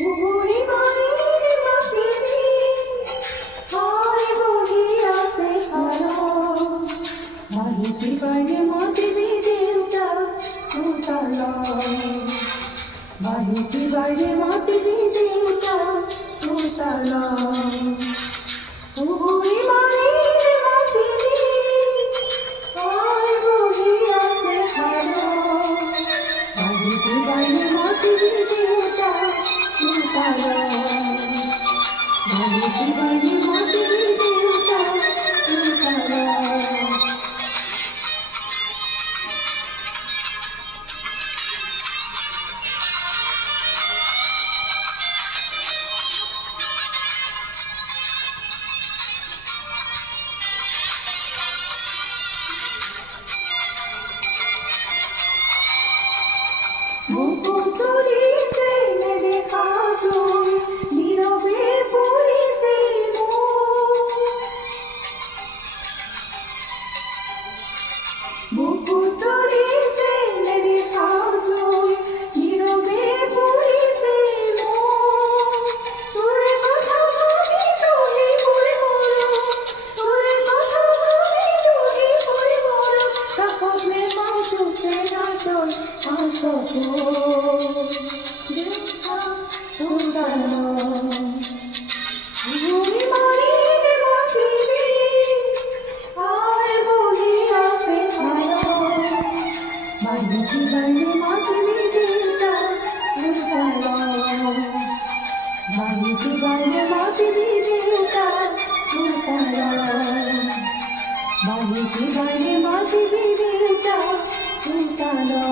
উগুরি বাড়ির মাটিতে হায় বহিয়া সে খালো বাড়িতে বাইরে মাটিতে দেউতা সুতালো বাড়িতে বাইরে মাটিতে দেউতা সুতালো উগুরি বাড়ির মাটিতে হায় বহিয়া সে খালো বাড়িতে বাইরে মাটিতে দেউতা সুতালো বাড়িতে বাইরে মাটিতে দেউতা সুতালো পুতুলিছে মেরে কাজল নীরবে পড়িছে পুতুলিছে মেরে কাজল নীরবে পড়িছে তোরে কথা ভাবি তোহে পড়ে মরো তোরে কথা ভাবি তোহে পড়ে মরো তাকলে মা চুছে না তোর আসো সুতালো উগুরি বাড়ির মাটিতে হায় বহিয়া সে খালো বাড়িতে বাইরে মাটিতে দেউতা সুতালো বাড়িতে বাইরে মাটিতে দেউতা সুতালো বাড়িতে বাইরে মাটিতে দেউতা সুতালো